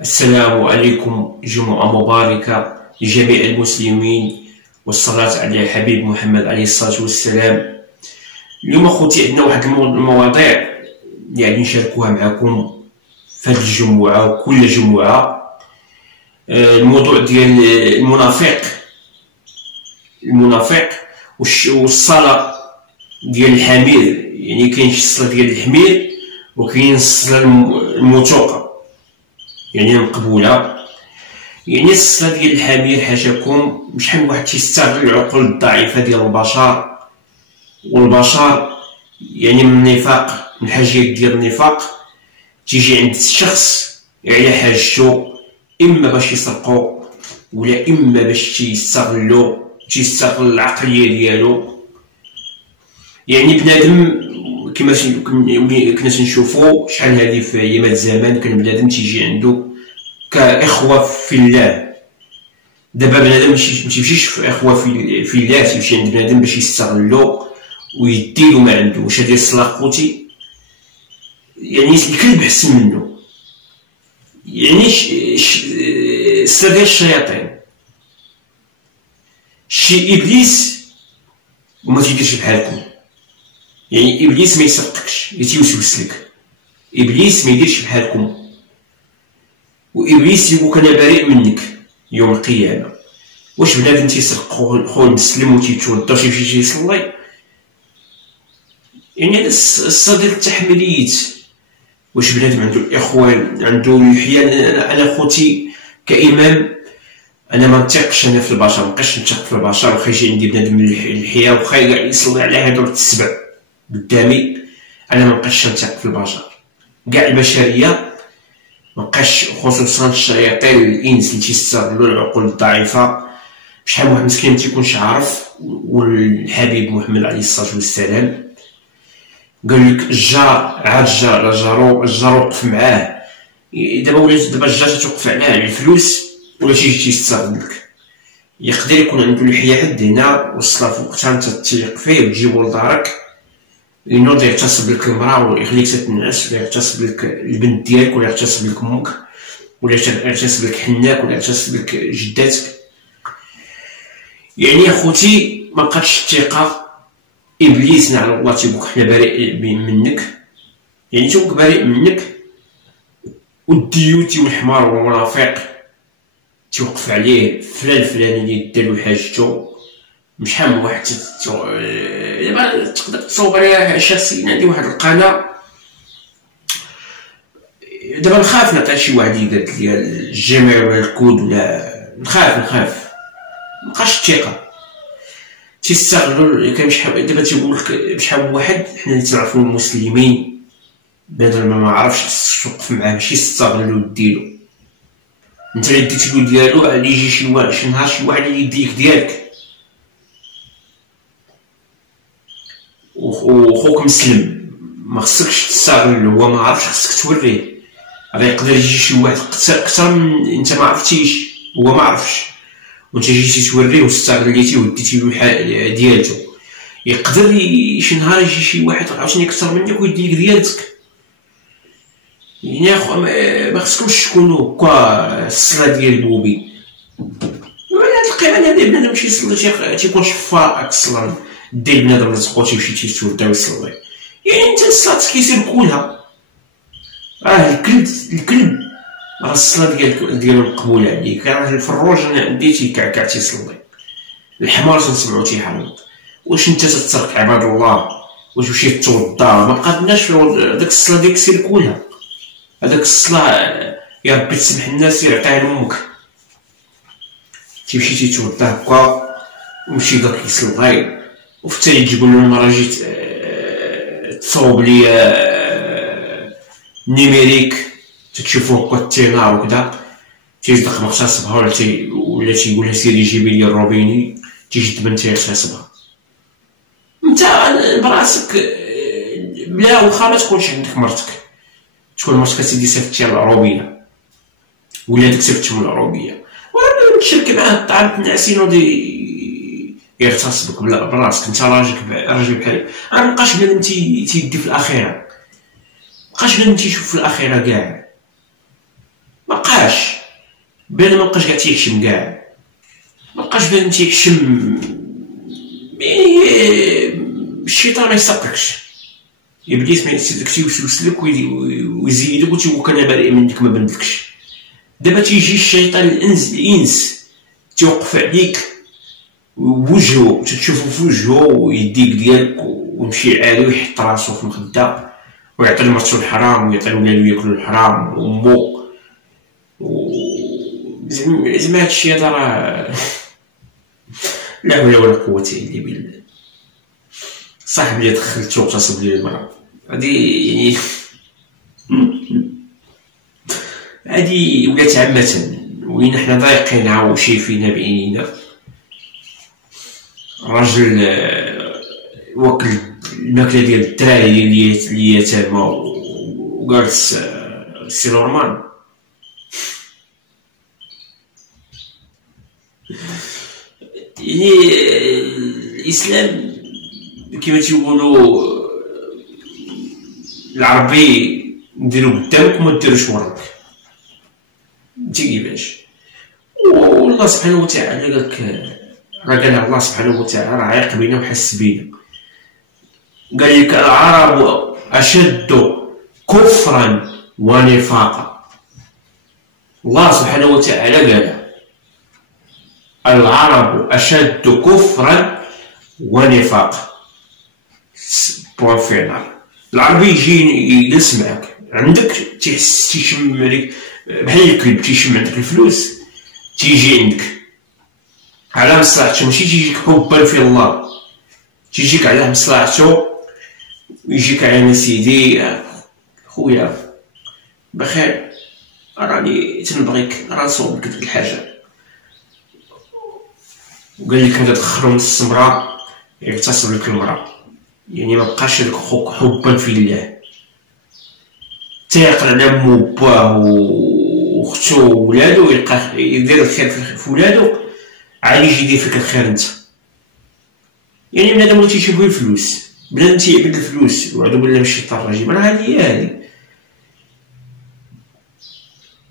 السلام عليكم، جمعة مباركة لجميع المسلمين، والصلاة على الحبيب محمد عليه الصلاة والسلام. اليوم أخوتي عندنا واحد المواضيع يعني نشاركوها معكم في هذه الجمعة وكل جمعة. الموضوع ديال المنافق والصلاة ديال الحمير. يعني كاين الصلاة ديال الحمير وكاين الصلاة الموثوقة يعني المقبولة. يعني الصلاة ديال الحمير حاشاكم شحال واحد تيستغل العقول الضعيفة ديال البشر، والبشر يعني من النفاق، من الحاجات ديال النفاق تيجي عند الشخص على حاجته، اما باش يسرقو ولا اما باش تيستغل العقلية ديالو. يعني بنادم كما كنا تنشوفو شحال هادي في ايامات زمان كان بنادم تيجي عنده كاخوه في الله. دابا بنادم متيمشيش في اخوه في الله، تيمشي عند بنادم باش يستغلو ويديلو ما عنده. واش هادي الصلاة خوتي؟ يعني الكلب حسن منه. يعني الصلاة ديال الشياطين، شي ابليس وما تيديرش بحالكم. يعني ابليس ما يسرقكش، يتوسوس لك. ابليس ما يديرش بحالكم، وابليس يقول انا بريء منك يوم القيامه. واش بنادم تيسرق خو المسلم وتيتوضا وتيمشي تيصلي؟ يعني هذا الصلاة ديال التحميليات. واش بنادم عنده الاخوان، عنده الحياة؟ انا خوتي كامام انا ما نثقش انا في البشر، ما بقيتش نثق في البشر. واخا يجي عندي بنادم من الحياة وخا يصلي على هذوك السبع قدامي، انا ما بقيتش نثق في البشر. كاع البشريه ما بقاش، خصوصا الشياطين الانس اللي تيستغلوا العقول الضعيفه. شحال واحد مسكين ما تيكونش عارف، والحبيب محمد عليه الصلاه والسلام قال لك الجار عاد الجار على جارو، الجار وقف معاه. دابا الجار توقف عليه على الفلوس ولا تيجي تيستغلك. يقدر يكون عنده الحياة حد هنا والصلاة في وقتها انت تيق فيه وتجيبو لدارك، ينوض يغتصب لك المراه ويخليك تتنعس، ولا يغتصب لك البنت ديالك، ولا يغتصب لك امك، ولا يغتصب لك حناك، ولا يغتصب لك جداتك. يعني اخوتي ما بقاتش الثقه. ابليس نعم الله تيقولك حنا بريء منك، يعني تيقولك بريء منك. والديوتي والحمار والمنافق توقف عليه فلان الفلاني اللي دالو حاجته. شحال من واحد دابا تقدر تصوب عليها شخصيا. عندي واحد القناه دابا نخاف نعطي شي واحد يقاد لي الجيميل ولا الكود، ولا نخاف مابقاش الثقه. تيستغلوا كاين شحال دابا تيقول لك بشحال من واحد حنا تنعرفوا المسلمين بنادم ما عرفش خصك توقف معاه، ماشي تستغلو وديرو. انت اللي ديتي له ديالو اللي يجي شي نهار شي واحد اللي يديك ديالك وخوك مسلم، ما خصكش تستغل. هو ما عرفش خصك توريه. راه يقدر يجي شي واحد اكثر من انت ما عرفتيش، هو ما عرفش، وانت جيتي توريه واستغليتي وديتي له ديالته. يقدر شي نهار يجي شي واحد عاوتاني اكثر منك ويديك ديالتك. يعني اخو ما خصكمش تكونوا كوا الصلاه ديال بوبي. ولا تلقى انا بنادم يمشي يصلي تيكون شفاء اصلا. دير بنادم رزقو تيمشي تيتوضا ويصلي. يعني انت الصلاه كيسير كلها. الكلب راه الصلاه ديالو مقبوله عليك. راه الفروج انا عندي تيكعكع تيصلي، الحمار تنسمعو تيحرض. واش انت تتسرق عباد الله؟ واش مشيت تتوضا؟ ما بقاتناش داك الصلاه ديالك سير كلها. هذاك الصلاه يا ربي تسمح الناس يعطيها لامك. تيمشي تيتوضا هكا ويمشي داك يصلي، وفتا يجيبو لهم راه جيت تصوب لي نيميريك تتشوفوه هكا التينار وكذا، تيصدق مغتصبها ولا تيقولها سيري جيبي لي الروبيني، تيجي البنت تيغتصبها. انت براسك بلا واخا ما تكونش عندك مرتك، تكون مرتك سيدي صيفطتيها للعروبيه ولا ديك صيفطتهم للعروبيه، ولا تشرك معاه الطعام تنعسين ودي يغتصبك براسك. انت راجل بحال مابقاش بنادم تيدي في الاخره، مابقاش بنادم تيشوف في الاخره كاع. مابقاش بنادم مابقاش كاع تيحشم كاع، مابقاش بنادم تيحشم. الشيطان ما يسقكش، ابليس ما يسدك تيوسوس لك ويزيدك وتيقول انا بريء منك ما بنتكش. دابا تيجي الشيطان الانس توقف عليك بوجهو، تتشوفو في وجهو ويديك ديالك ويمشي عالي ويحط راسو في المخده ويعطي لمرتو الحرام ويعطي لولادو ياكلو الحرام وامو زعما هادشي هذا راه لا حول ولا قوة الا بالله. صاحب اللي دخلتو واغتصب لي المرأة هادي يعني هادي ولات عامة، وين حنا ضايقينها وشايفينها بعينينا. الراجل واكل الماكله ديال الدراري اليتامى وجالس سي نورمال. يعني الاسلام كما تيقولوا العربي نديرو قدامك وما ديروش وراك، انت كيفاش. والله سبحانه وتعالى قالك راه قال الله سبحانه وتعالى راه عايق بينا وحس بينا، قال لك العرب اشد كفرا ونفاقا. الله سبحانه وتعالى قال العرب اشد كفرا ونفاقا. بوان فينال. العربي يجي يجلس معاك عندك تيحس تيشم عليك بحال الكلب تيشم عندك الفلوس تيجي عندك على مصلحته، ماشي تيجيك حبا في الله، تيجيك على مصلحته ويجيك على سيدي خويا بخير راني تنبغيك راه نصوبك ديك الحاجه، وقال لك هذا دخلو من السمره يغتصب لك المراه. يعني ما بقاش هذاك خوك حبا في الله، تيعقل على مو باه وختو وولادو يلقى يدير الخير في ولادو عاد يجي يدير فيك الخير انت. يعني بنادم ولا تيشوفو الفلوس، بنادم تيعبد الفلوس وعدو بالله من الشيطان الرجيم، راه هادي هادي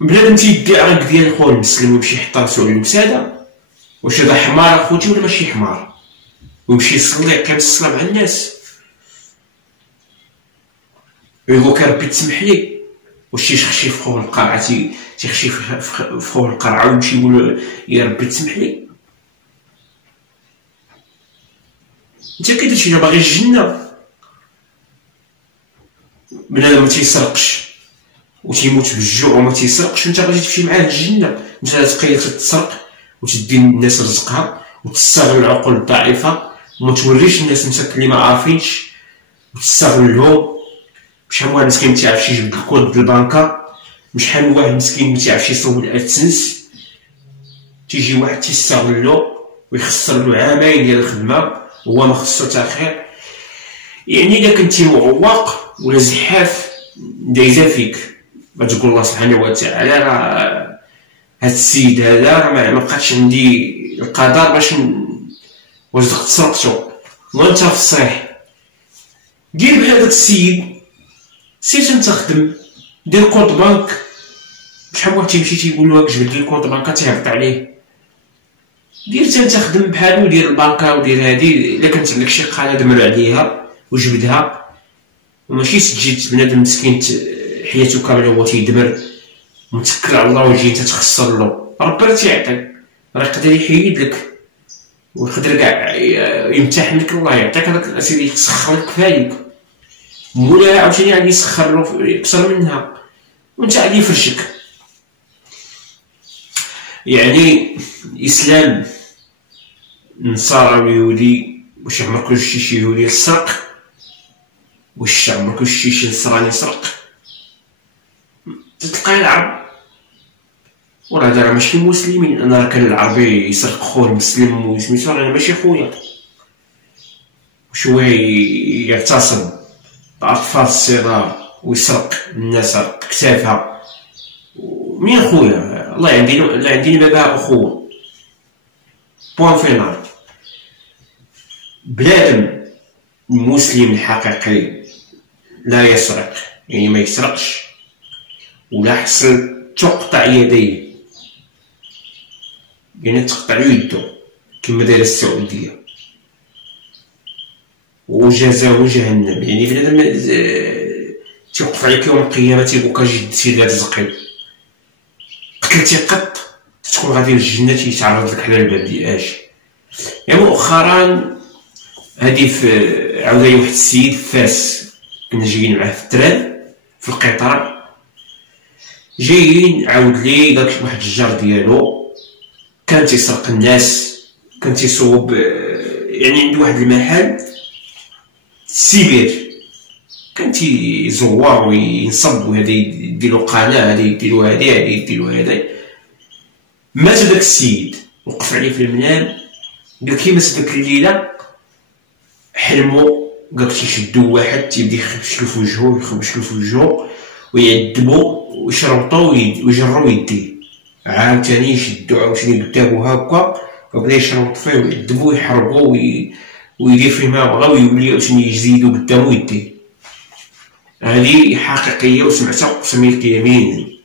بنادم تيدي عرق ديال خويا المسلم ويمشي يحط راسو على الوساده. واش هذا حمار اخوتي ولا ماشي حمار؟ ويمشي يصلي يقيم الصلاه مع الناس ويقول ربي تسمح لي. واش تيخشي في خوه القرعه تيخشي في خوه القرعه ويمشي يقول يا ربي تسمح لي؟ انت كي درتي باغي الجنه. بنادم ما تيسرقش وتيموت بالجوع وما تيسرقش وانت باغي تمشي معاه للجنه، انت تقيل تسرق وتدي الناس رزقها وتستغل العقول الضعيفه وما توريش الناس مساك اللي ما عارفينش وتستغلهم. شحال من واحد مسكين ما تيعرفش يجبد الكود ديال البنكه، شحال من واحد مسكين ما تيعرفش يصوب الادسنس، تيجي واحد تيستغلو ويخسر له عامين ديال الخدمه وهو ما خصو حتى خير. يعني الا كنتي معوق ولا زحاف دايزه فيك غتقول الله سبحانه وتعالى راه هاد السيد هذا راه ما بقاتش عندي القدر باش واش تسرقتو وانت في الصحيح. دير بحال داك السيد سير انت خدم دير كونط بانك. شحال من واحد تيمشي تيقول له جبد لي كونط بانكا تيهبط عليه. دير انت خدم بحالو دير البانكا ودير هادي. الا كانت عندك شي قاله دمر عليها وجبدها، وماشي تجي بنادم مسكين حياته كامله هو تيدمر متكل على الله ويجي انت تخسر له. ربي راه تيعطيك، راه يقدر يحيد لك ويقدر كاع يمتحن لك. الله يعطيك هذاك اسيدي يسخر لك كفايك، مولاها عاوتاني غادي يسخر له يكثر منها وانت غادي يفرشك. يعني الاسلام نصارى ويهودي واش عمرك شي يهودي يسرق؟ واش عمرك شي نصراني يسرق؟ تلقى العرب وراه هذا راه ماشي مسلمين. انا راه كان العربي يسرق خوه المسلم وسميتو انا ماشي خويا. وشويه يغتصب اطفال الصغار ويسرق الناس كتافها. مين خويا؟ الله عندي بابا اخوه. بوان فينال. بلادم المسلم الحقيقي لا يسرق، يعني ما يسرقش ولا حصل تقطع يديه يعني تقطع له يدو كما دايره السعوديه وجزاه جهنم. يعني بنادم تيوقف عليك يوم القيامه تيقولك جدتي لا تزقي قتلتي قط تكون غادي للجنه تيتعرض لك على الباب ديال اجي. يعني مؤخرا هادي في عاوداني واحد السيد فاس كنا جايين معاه في التران في القطار جايين عاود لي قالك واحد الجار ديالو كان تيسرق الناس كان تيصوب يعني عنده واحد المحل السيبير كان تيزور وينصب وهذا يديرو قناه هذا يديرو هذا يديرو هذا. مات داك السيد وقف عليه في المنام قال كي مات داك الليله حلمو قالك تيشدو واحد تيبدا يخبشلو في وجهو يخبشلو في وجهو ويعذبو ويشربطو ويجرو يديه عاوتاني يشدو عاوتاني قدامو هاكا وبدا يشربط فيه ويعذبو ويحرقو ويدير فيه ما بغا ويولي عاوتاني يزيدو قدامو يديه. هادي حقيقيه وسمعتها قسم لك يمين.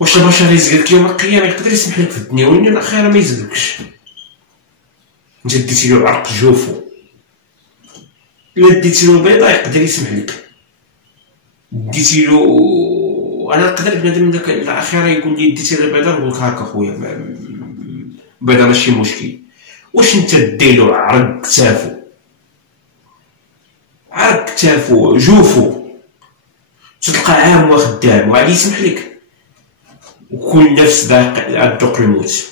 واش البشر يزقلك يوم القيامه يقدر يسمح لك في الدنيا ولكن الاخره ما يزقلكش. انت ديتي له عرق جوفو الا ديتي له بيضه يقدر يسمح لك ديتي له انا نقدر بنادم داك الاخره يقول لي ديتي له بيضه نقول لك هاكا خويا بيضه ماشي مشكل. واش انت ديلو عرق كتافو عرق كتافو جوفو تلقى عام وخدام وغادي يسمح لك. وكل نفس غادوق الموت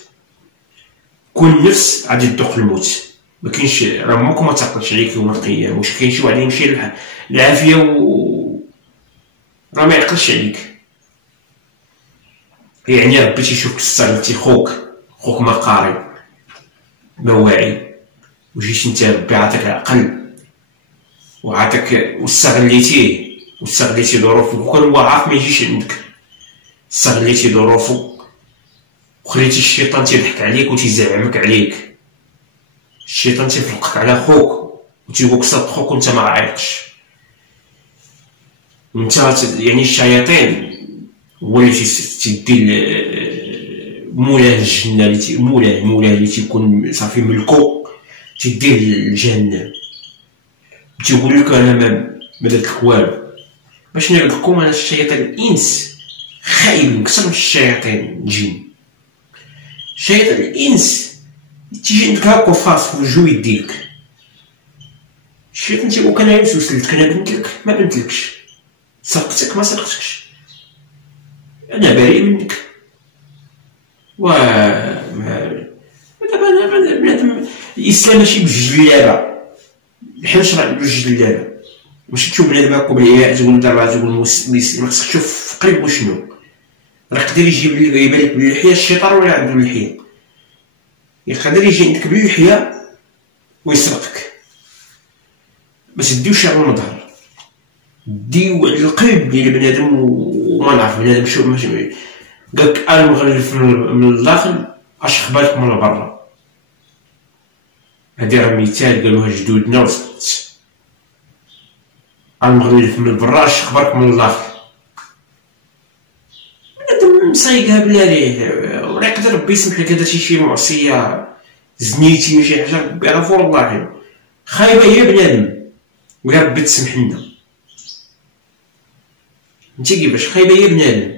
كل نفس غادي تذوق الموت. ما كاينش راه ممكن ما تعقلش عليك يوم القيامه واش كاين شي واحد يمشي العافيه راه ما يعقلش عليك. يعني ربي تيشوفك استغلتي خوك ما قاري ما واعي وجيت انت ربي عطاك العقل وعطاك واستغليتيه واستغليتي ظروفك وكان هو عارف ما يجيش عندك استغليتي ظروفك وخليتي الشيطان تيضحك عليك وتيزعمك عليك. الشيطان تيفرقك على خوك وتيقولك صدق خوك وانت ما عايقش. وانت يعني الشياطين هو اللي تيدي مولاه الجنه اللي مولاه اللي تيكون صافي ملكو تيديه للجهنم تيقول لك انا ما درت لك والو. باش نقول لكم انا الشياطين الانس خايب اكثر من الشياطين الجن. شيطان الانس تيجي عندك هاكا فاس في وجهو يديك. الشيطان تيقولك انا يوسوس لك انا بنتلك ما بنتلكش سرقتك ما سرقتكش انا بريء منك. و بنادم الاسلام ماشي بالجلابه بحال شرع بجوج جلابه ماشي تشوف بنادم هاكا بالعياء تقول دابا تقول مسلم خصك تشوف في قلبو شنو. راه يقدر يجيب لك يبان لك باللحيه الشيطان ولا عنده اللحيه يقدر يجي عندك باللحيه ويسرقك. ما تديوش على المظهر ديو على القلب ديال بنادم وما نعرف بنادم شو ماشي قالك انا مغلف من الداخل اش خبالك من برا. هادي راه مثال قالوها جدودنا وصدقت. انا مغلف من برا اش خبرك من الداخل. بنادم مصايقها بلا ريح ولا يقدر ربي يسمح لك هذا شي معصيه زنيتي شي حاجه ربي غفور الله خايبه هي بنادم ويا ربي تسمح لنا. انت كيفاش خايبه هي بنادم.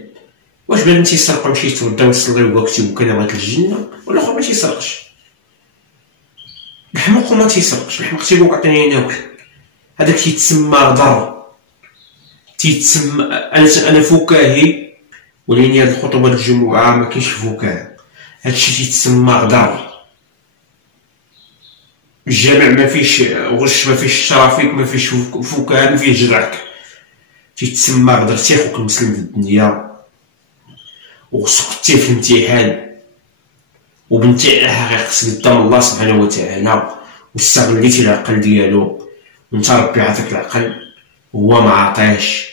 واش بنادم تيسرق ويمشي يتوضا ويصلي ويكتب وكذا بغات الجنه ولا اخر ما تيسرقش. الحمق ما تيسرقش. الحمق تيقولك عطيني ناكل هذاك تيتسمى غدر تيتسمى انا فكاهي ولكن هاد الخطبه الجمعه ما كاينش الفكاهه. هادشي تيتسمى غدر. الجامع ما فيش غش ما فيش شرافيك ما فيش فكاهه ما فيش جرعك تيتسمى غدر. تيخوك المسلم في الدنيا وسقطتي في الامتحان وبنتي على حقيقة قدام الله سبحانه وتعالى واستغليتي العقل ديالو وانت ربي عطاك العقل وهو ما عطاش.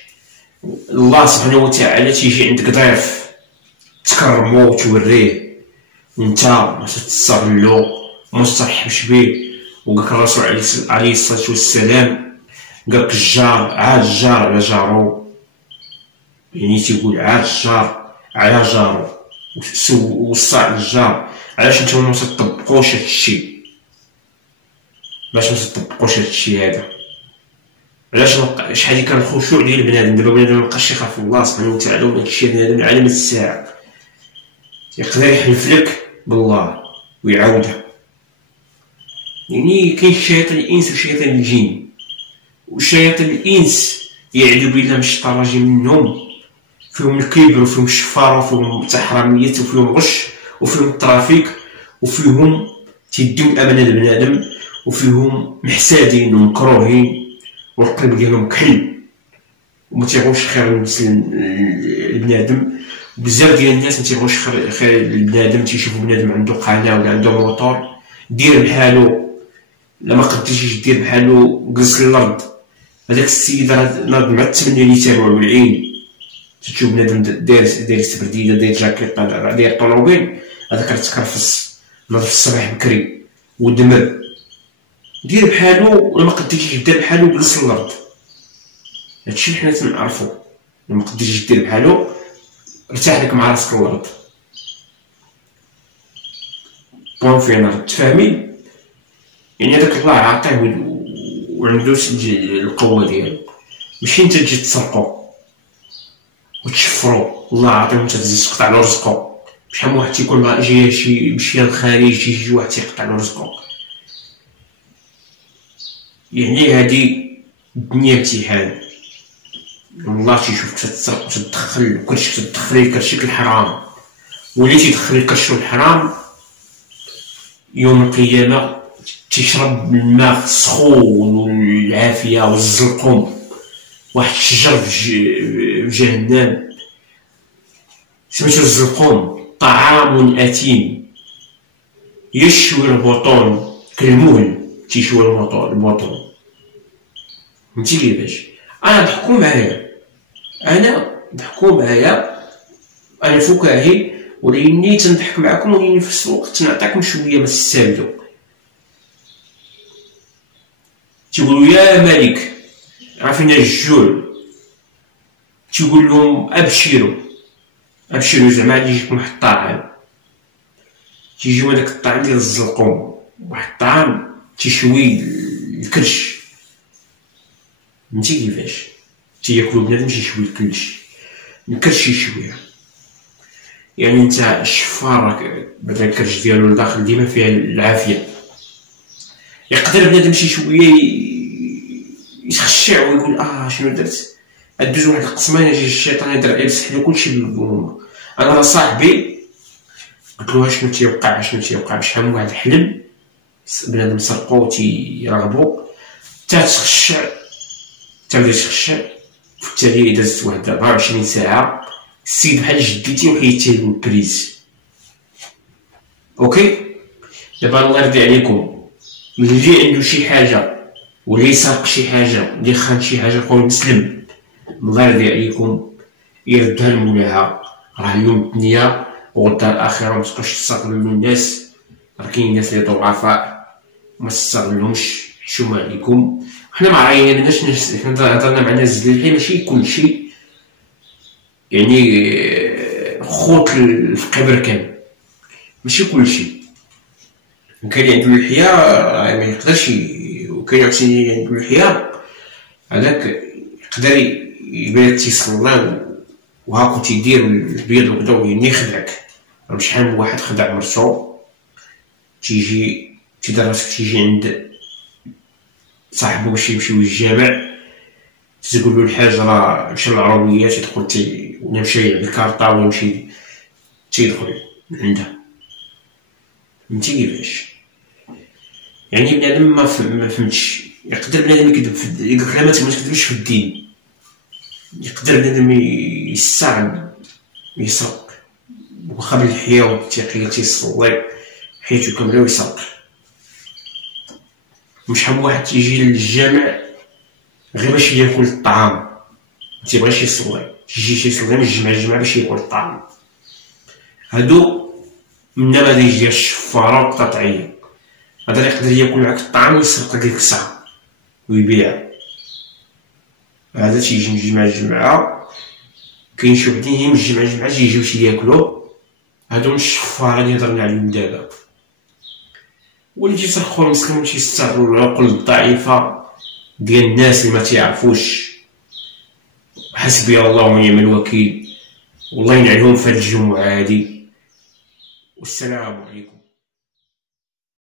الله سبحانه وتعالى تيجي عندك ضيف تكرمو وتوريه وانت ما تستغلو وما ترحبش به. وقالك الرسول عليه الصلاه والسلام قالك الجار عاد الجار على جارو. يعني تيقول عاد الجار على جارو وصى على الجار. علاش نتوما متطبقوش هادشي؟ باش متطبقوش هادشي هذا؟ علاش شحال كان الخشوع ديال بنادم؟ دابا بنادم مابقاش يخاف الله سبحانه وتعالى، ولا هادشي بنادم علامة الساعة. يقدر يحلف لك بالله ويعاودها. يعني كاين شياطين الانس وشياطين الجن، وشياطين الانس يعوذ بالله من الشيطان الرجيم منهم، فيهم الكبر وفيهم الشفاره وفيهم التحرميات وفيهم غش وفيهم الترافيك وفيهم تيديو الامانه لبنادم وفيهم محسادين ومكروهين والقلب ديالهم كحل وما تيبغوش خير لبنادم. بزاف ديال الناس ما تيبغوش خير لبنادم، تيشوفوا بنادم عنده قناه ولا عنده موطور دير بحالو، لما قدرتيش دير بحالو جلس للارض. هذاك السيد راه مع 8 لتر والعين، تشوف بنادم داير سبرديده داير جاكيطه داير طوموبيل، هذاك راه تكرفس ناض في الصباح بكري ودمر. دير بحالو ولما قدرتيش دير بحالو جلس للارض. هادشي اللي حنا تنعرفو، لما قدرتيش دير بحالو ارتاح لك مع راسك للارض. بوان فينا تفاهمين؟ يعني هذاك الله عاطيه وعنده القوه ديالو، ماشي انت تجي تسرقو وتشفرو. الله عاطيه وانت تزيد تقطع له رزقو. شحال من واحد تيكون جاي شي مشي للخارج يجي واحد تيقطع له رزقو. يعني هادي الدنيا امتحان، والله تيشوفك تتسرق وتدخل كرشك، تدخلي كرشك الحرام، واللي تيدخل الكرش الحرام يوم القيامه تشرب الماء السخون والعافيه والزلقوم. واحد الشجر في جهنم سميتو الزلقوم، طعام اثيم يشوي البطون كالمهل، تيشوي البطون. فهمتي كيفاش؟ انا ضحكوا معايا، انا فكاهي ولكني تنضحك معكم، ولكن في نفس الوقت تنعطيكم شويه من السالدو. تيقولوا يا ملك عافينا الجوع، تيقول لهم ابشروا زعما غادي يجيكم واحد الطعام. تيجيو هذاك الطعام ديال الزلقوم، واحد الطعام تيشوي الكرش. فهمتي كيفاش؟ تياكلو بنادم تيشوي الكرش يشويها. يعني انت الشفار بعدا الكرش ديالو لداخل ديما فيها العافيه. يقدر بنادم شي شويه يتخشع ويقول شنو درت، ادوز واحد القسمه يجي الشيطان يدير يمسح له كلشي بالبومه. انا راه صاحبي قلت له شنو تيوقع شحال من واحد حلم بنادم سرقو تيرغبو تتخشع تبدا تخشع. في التالي دازت واحد 24 ساعه السيد بحال جديتي وحيدتيه البريز. اوكي دابا الله يرضي عليكم، اللي عنده شي حاجه واللي سرق شي حاجه اللي خان شي حاجه خويا مسلم، الله يرضي عليكم يردها لمولاها. راه اليوم الدنيا وغدا الاخره، متبقاوش تستغلوا الناس. راه كاين ناس اللي ضعفاء ما تستغلهمش، حشومه عليكم. حنا ما عايناش ناس، حنا هضرنا مع ناس زليحين ماشي كلشي. يعني خوت الفقير كان ماشي كلشي. وكاين اللي عنده الحياه ما يقدرش، وكاين عاوتاني اللي عنده الحياه هذاك يقدر يبان تيصلى وهاكو تيدير البيض وكذا ويني يخدعك. راه شحال من واحد خدع مرتو تيجي تيجي عند صاحبو باش يمشيو للجامع، تقول له الحاج راه مشى للعربيه تيدخل ولا مشى بالكارطه ولا مشي تيدخل عندها. فهمتي كيفاش؟ يعني بنادم ما فهمتش. يقدر بنادم يكذب يقول لك ما تكذبش في الدين. يقدر بنادم يستعن يسرق وخا بالحياه والتقيه تيصلي حياته كامله ويسرق. شحال واحد تيجي للجامع غير باش ياكل الطعام، ما تيبغيش يصلي، تيجي يصلي من الجمعه باش ياكل الطعام. هادو من نماذج ديال الشفاره والقطعيه. هذا يقدر ياكل معك الطعام ويسرق لك الساعه ويبيع. هذا تيجي من الجمعه كاين شي وحدين من الجمعه تيجيو ياكلوا هادو من الشفاره اللي هضرنا عليهم دابا، واللي تيسرقوا المسكين وتيستغلوا العقول الضعيفه ديال الناس اللي ما تيعرفوش. حسبي الله ونعم الوكيل، والله ينعلهم في هاد الجمعه هادي. والسلام عليكم.